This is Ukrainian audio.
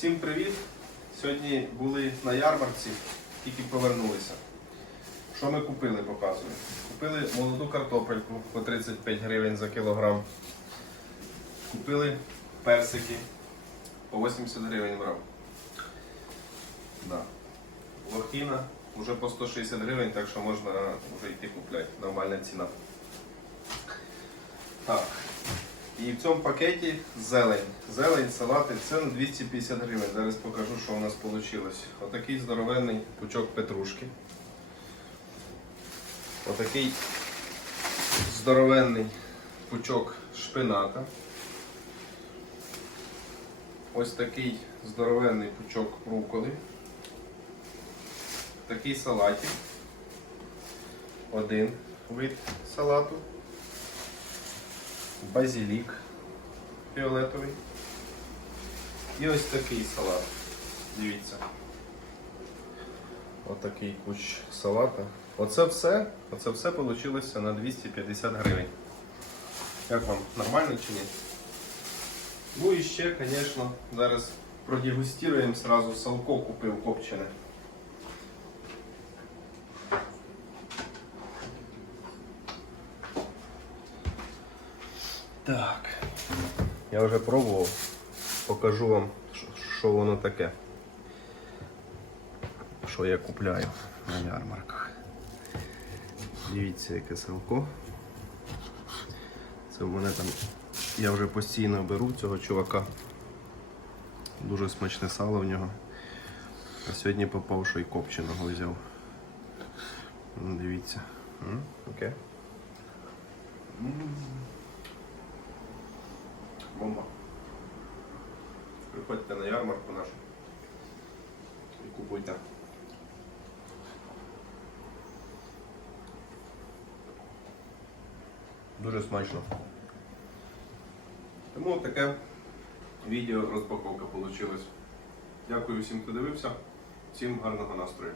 Всім привіт! Сьогодні були на ярмарці, тільки повернулися. Що ми купили, показую. Купили молоду картопельку по 35 гривень за кілограм. Купили персики по 80 гривень брав. Да. Лохіна вже по 160 гривень, так що можна вже йти купляти. Нормальна ціна. Так. І в цьому пакеті зелень. Зелень, салати, це на 250 гривень. Зараз покажу, що у нас вийшло. Отакий здоровенний пучок петрушки. Отакий здоровенний пучок шпината. Ось такий здоровенний пучок руколи. Такий салатик. Один вид салату базилік фіолетовий. І ось такий салат. Дивіться. Отакий куч салата. Оце все, оце все вийшло на 250 гривень. Як вам, нормально чи ні? Ну і ще, звісно, зараз продегустуємо сразу салко купив копчене. Так. Я вже пробував. Покажу вам, що- воно таке. Що я купляю на ярмарках. Дивіться, яке селко. Це в мене там. Я вже постійно беру цього чувака. Дуже смачне сало в нього. А сьогодні попав, що й копченого взяв. Ну, Дивіться. Окей. Бомба. Приходьте на ярмарку нашу і купуйте. Дуже смачно. Тому таке відео розпаковка вийшла. Дякую всім, хто дивився. Всім гарного настрою.